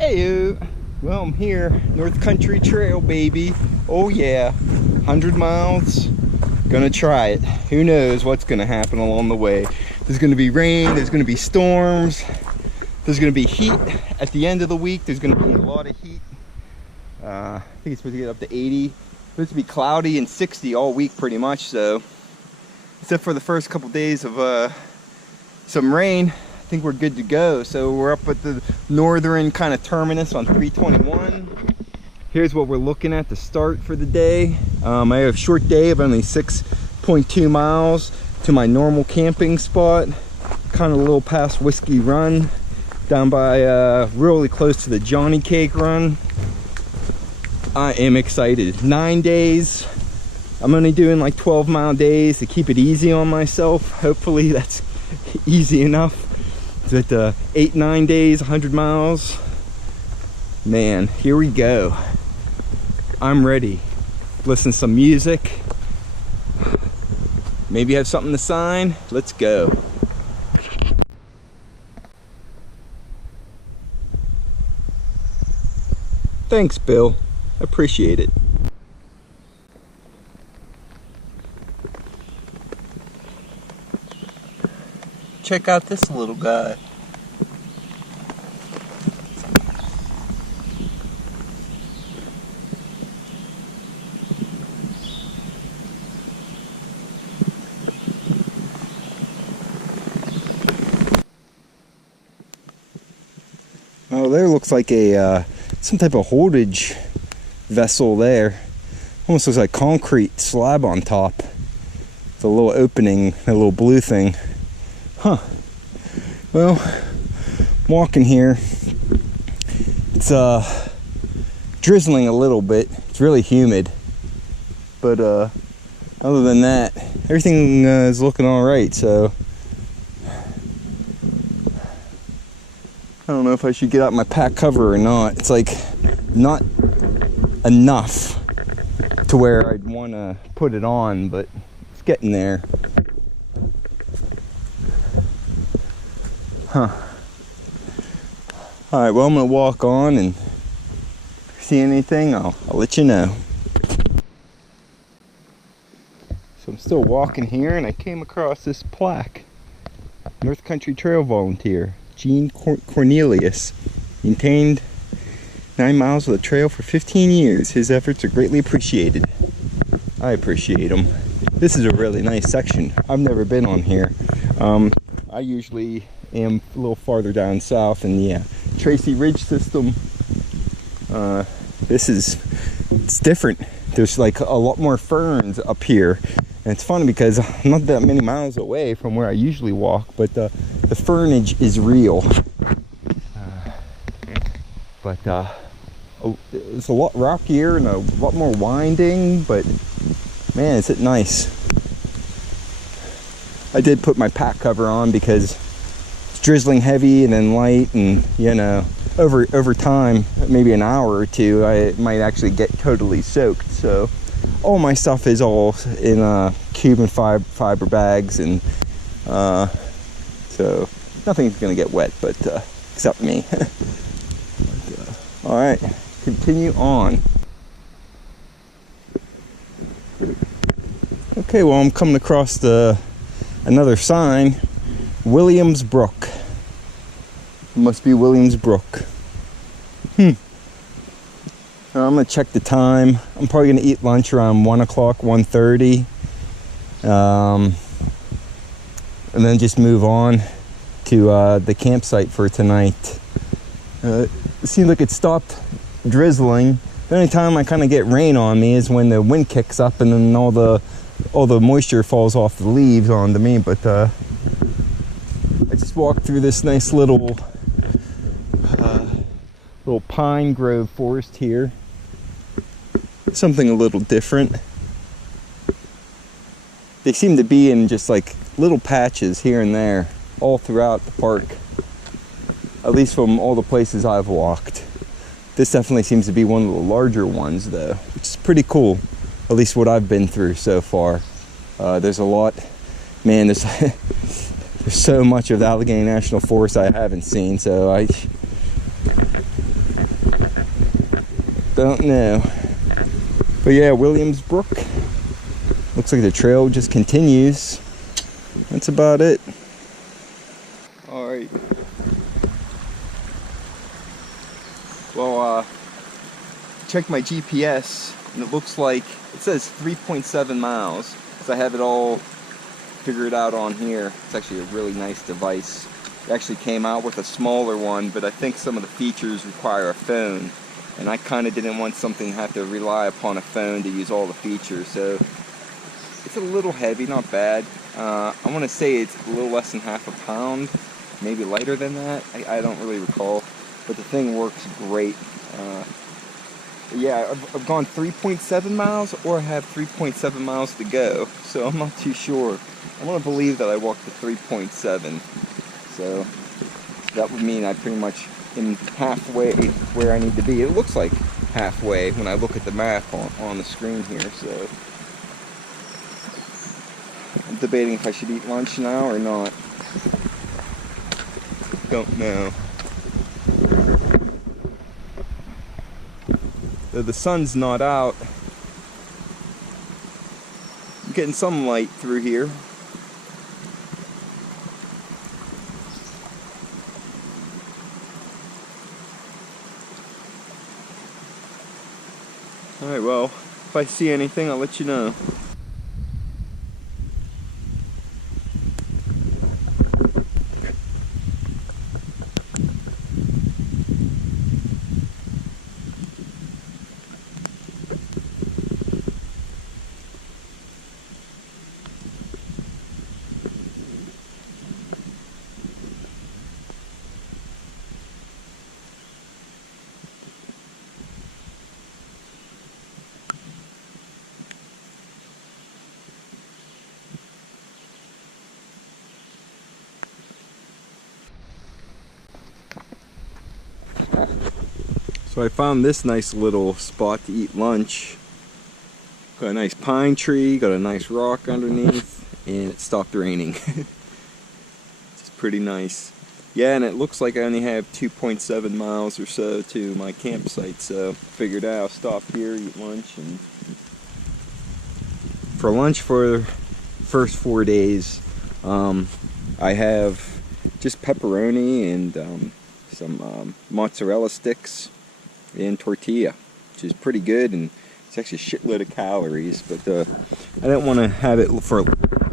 Hey, well, I'm here, North Country Trail, baby. Oh yeah, 100 miles. Gonna try it. Who knows what's gonna happen along the way. There's gonna be rain, there's gonna be storms, there's gonna be heat at the end of the week. There's gonna be a lot of heat. I think it's supposed to get up to 80. It's supposed to be cloudy and 60 all week pretty much, so except for the first couple days of some rain, I think we're good to go. So we're up at the northern kind of terminus on 321. Here's what we're looking at to start for the day. I have a short day of only 6.2 miles to my normal camping spot, kind of a little past Whiskey Run, down by really close to the Johnnycake run. I am excited. 9 days. I'm only doing like 12-mile days to keep it easy on myself. Hopefully that's easy enough. But 8-9 days, 100 miles. Man, here we go. I'm ready. Listen to some music. Maybe have something to sign. Let's go. Thanks, Bill. Appreciate it. Check out this little guy. Oh, there looks like a some type of holdage vessel there. Almost looks like concrete slab on top. It's a little opening, a little blue thing. Huh. Well, I'm walking here. It's drizzling a little bit. It's really humid. But other than that, everything is looking all right. So I don't know if I should get out my pack cover or not. It's like not enough to where I'd want to put it on, but it's getting there. Huh. Alright, well, I'm gonna walk on, and if I see anything, I'll let you know. So I'm still walking here, and I came across this plaque. North Country Trail Volunteer, Gene Cornelius. Maintained 9 miles of the trail for 15 years. His efforts are greatly appreciated. I appreciate them. This is a really nice section. I've never been on here. I usually am a little farther down south in the Tracy Ridge system. It's different. There's like a lot more ferns up here, and it's funny because I'm not that many miles away from where I usually walk, but the fernage is real. It's a lot rockier and a lot more winding, but man, is it nice. I did put my pack cover on because it's drizzling heavy and then light, and you know, over time, maybe an hour or two, I might actually get totally soaked. So all my stuff is all in Cuban fiber bags, and so nothing's gonna get wet, but except me. All right, continue on. Okay, well, I'm coming across another sign, Williams Brook. It must be Williams Brook. I'm gonna check the time. I'm probably gonna eat lunch around 1 o'clock, 1:30, and then just move on to the campsite for tonight. It seems like it stopped drizzling. The only time I kind of get rain on me is when the wind kicks up and then all the moisture falls off the leaves onto me. But I just walked through this nice little pine grove forest here. Something a little different. They seem to be in just like little patches here and there all throughout the park, at least from all the places I've walked. This definitely seems to be one of the larger ones though, which is pretty cool, at least what I've been through so far. There's a lot, man, there's so much of the Allegheny National Forest I haven't seen, so Don't know. But yeah, Williams Brook. Looks like the trail just continues. That's about it. Alright. Well, check my GPS and it looks like it says 3.7 miles. So I have it all figured out on here. It's actually a really nice device. It actually came out with a smaller one, but I think some of the features require a phone. And I kind of didn't want something to have to rely upon a phone to use all the features. So it's a little heavy, not bad. I want to say it's a little less than half a pound, maybe lighter than that. I don't really recall, but the thing works great. Yeah, I've gone 3.7 miles, or I have 3.7 miles to go, so I'm not too sure. I want to believe that I walked the 3.7, so that would mean I pretty much am halfway where I need to be. It looks like halfway when I look at the map on the screen here, so I'm debating if I should eat lunch now or not. Don't know. The sun's not out. I'm getting some light through here. Alright, well, if I see anything, I'll let you know. So I found this nice little spot to eat lunch. Got a nice pine tree, got a nice rock underneath, and it stopped raining. It's pretty nice. Yeah, and it looks like I only have 2.7 miles or so to my campsite, so figured out I'll stop here, eat lunch, and for lunch for the first 4 days, I have just pepperoni and some mozzarella sticks and tortilla, which is pretty good, and it's actually a shitload of calories, but I don't want to have it for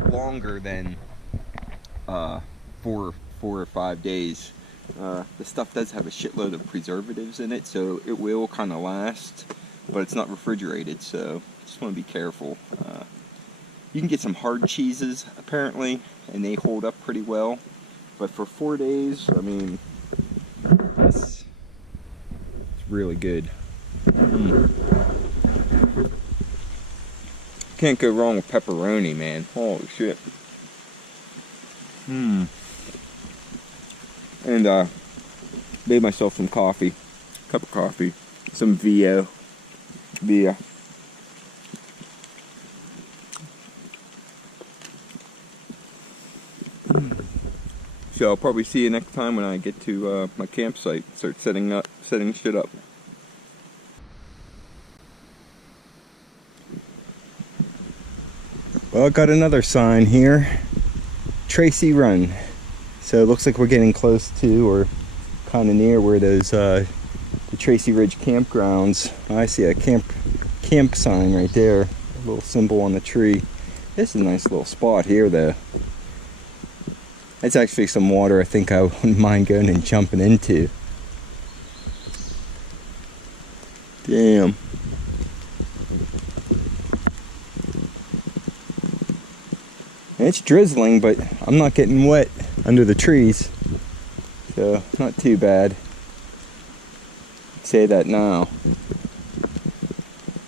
longer than 4 or 5 days. The stuff does have a shitload of preservatives in it, so it will kind of last, but it's not refrigerated, so just want to be careful. You can get some hard cheeses apparently, and they hold up pretty well, but for 4 days, I mean, it's really good. Can't go wrong with pepperoni, man. Holy shit. And made myself some coffee. Cup of coffee. Some VO. Via. So I'll probably see you next time when I get to my campsite. Start setting shit up. Well, I got another sign here. Tracy Run. So it looks like we're getting close to, or kind of near, where those the Tracy Ridge campgrounds. I see a camp sign right there. A little symbol on the tree. This is a nice little spot here, though. That's actually some water I think I wouldn't mind going and jumping into. Damn. It's drizzling, but I'm not getting wet under the trees, so not too bad. I'd say that now.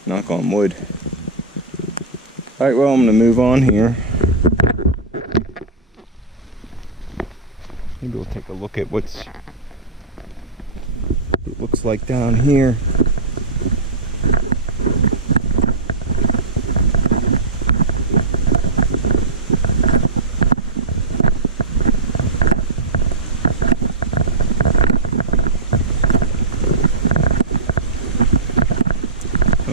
Knock on wood. Alright, well, I'm gonna move on here. Maybe we'll take a look at what it looks like down here.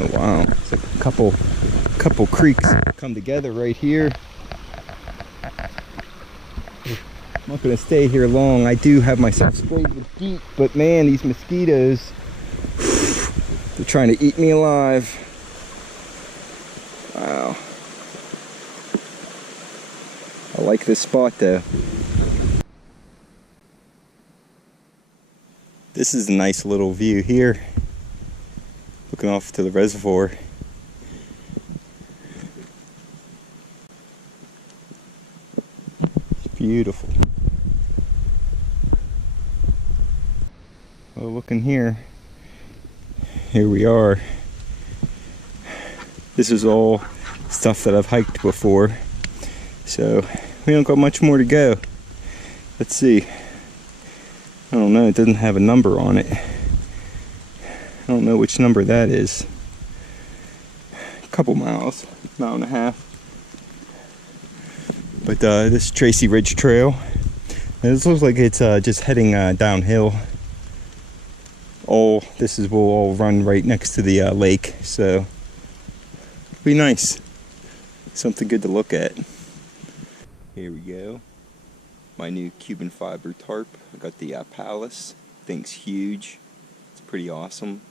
Oh wow, it's like a couple creeks come together right here. I'm not gonna stay here long. I do have myself sprayed with DEET, but man, these mosquitoes, they're trying to eat me alive. Wow. I like this spot though. This is a nice little view here, looking off to the reservoir. It's beautiful. Well, looking here we are. This is all stuff that I've hiked before, so we don't got much more to go. Let's see. I don't know, it doesn't have a number on it. I don't know which number that is. A couple miles, mile and a half. But this is Tracy Ridge Trail. And this looks like it's just heading downhill. This will all run right next to the lake, so it'll be nice. Something good to look at. Here we go. My new Cuban fiber tarp. I got the Palace. Thing's huge. It's pretty awesome.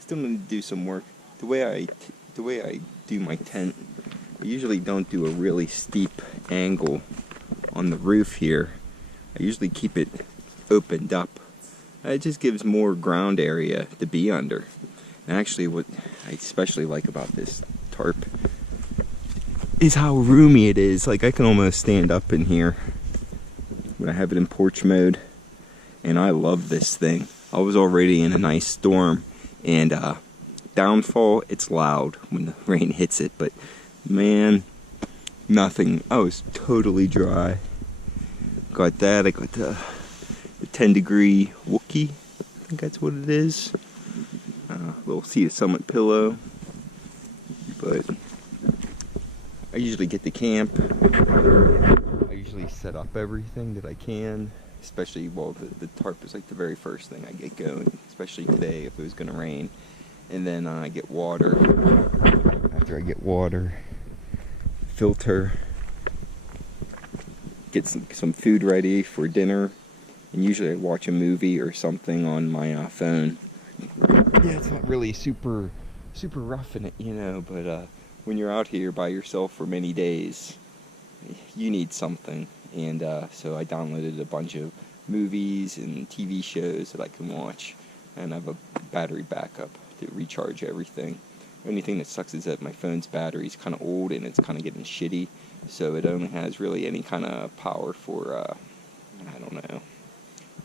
Still need to do some work. The way I do my tent, I usually don't do a really steep angle on the roof here. I usually keep it opened up. It just gives more ground area to be under. And actually what I especially like about this tarp is how roomy it is. Like I can almost stand up in here when I have it in porch mode. And I love this thing. I was already in a nice storm, and downfall, it's loud when the rain hits it, but man, nothing. I was totally dry. Got that. I got the 10-degree Wookie, I think that's what it is. Little Sea of Summit pillow. But I usually get to camp. I usually set up everything that I can, especially while the tarp is like the very first thing I get going, especially today if it was going to rain. And then I get water. After I get water, filter, get some food ready for dinner. And usually I watch a movie or something on my phone. Yeah, it's not really super rough in it, you know, but when you're out here by yourself for many days, you need something. And so I downloaded a bunch of movies and TV shows that I can watch, and I have a battery backup to recharge everything. The only thing that sucks is that my phone's battery is kind of old and it's kind of getting shitty, so it only has really any kind of power for, I don't know.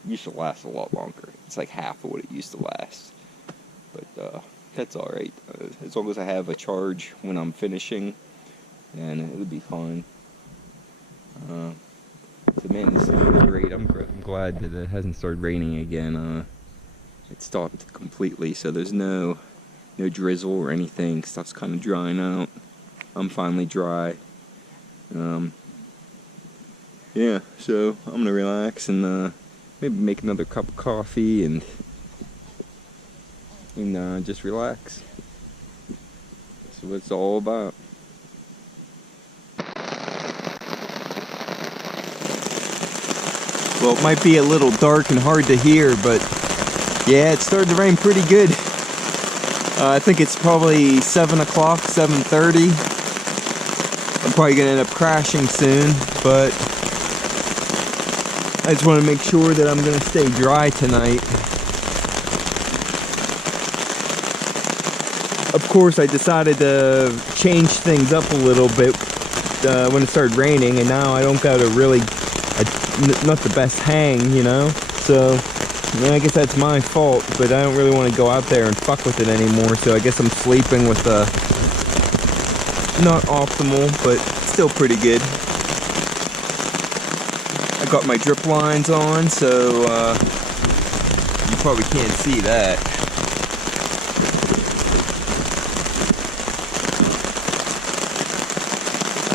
It used to last a lot longer. It's like half of what it used to last. But that's alright. As long as I have a charge when I'm finishing, then it'll be fine. So man, this is great. I'm glad that it hasn't started raining again. It stopped completely, so there's no drizzle or anything. Stuff's kind of drying out. I'm finally dry. Yeah, so I'm gonna relax and maybe make another cup of coffee and just relax. That's what it's all about. Well, it might be a little dark and hard to hear, but yeah, it started to rain pretty good. I think it's probably 7 o'clock, 7:30. I'm probably gonna end up crashing soon, but I just want to make sure that I'm gonna stay dry tonight. Of course, I decided to change things up a little bit when it started raining, and now I don't got a really, not the best hang, you know? So, I guess that's my fault, but I don't really want to go out there and fuck with it anymore, so I guess I'm sleeping with not optimal, but still pretty good. I got my drip lines on, so you probably can't see that.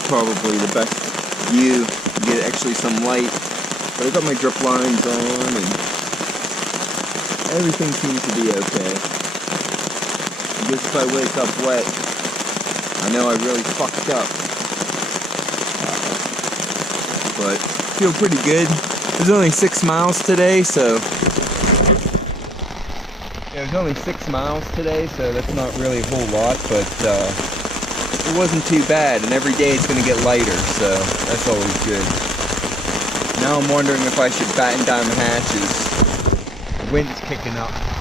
Probably the best view to get actually some light, but I got my drip lines on and everything seems to be okay. this if I wake up wet. I know I really fucked up. But feel pretty good. It was only 6 miles today, so... Yeah, it was only 6 miles today, so that's not really a whole lot, but it wasn't too bad, and every day it's going to get lighter, so that's always good. Now I'm wondering if I should batten down the hatches. The wind's kicking up.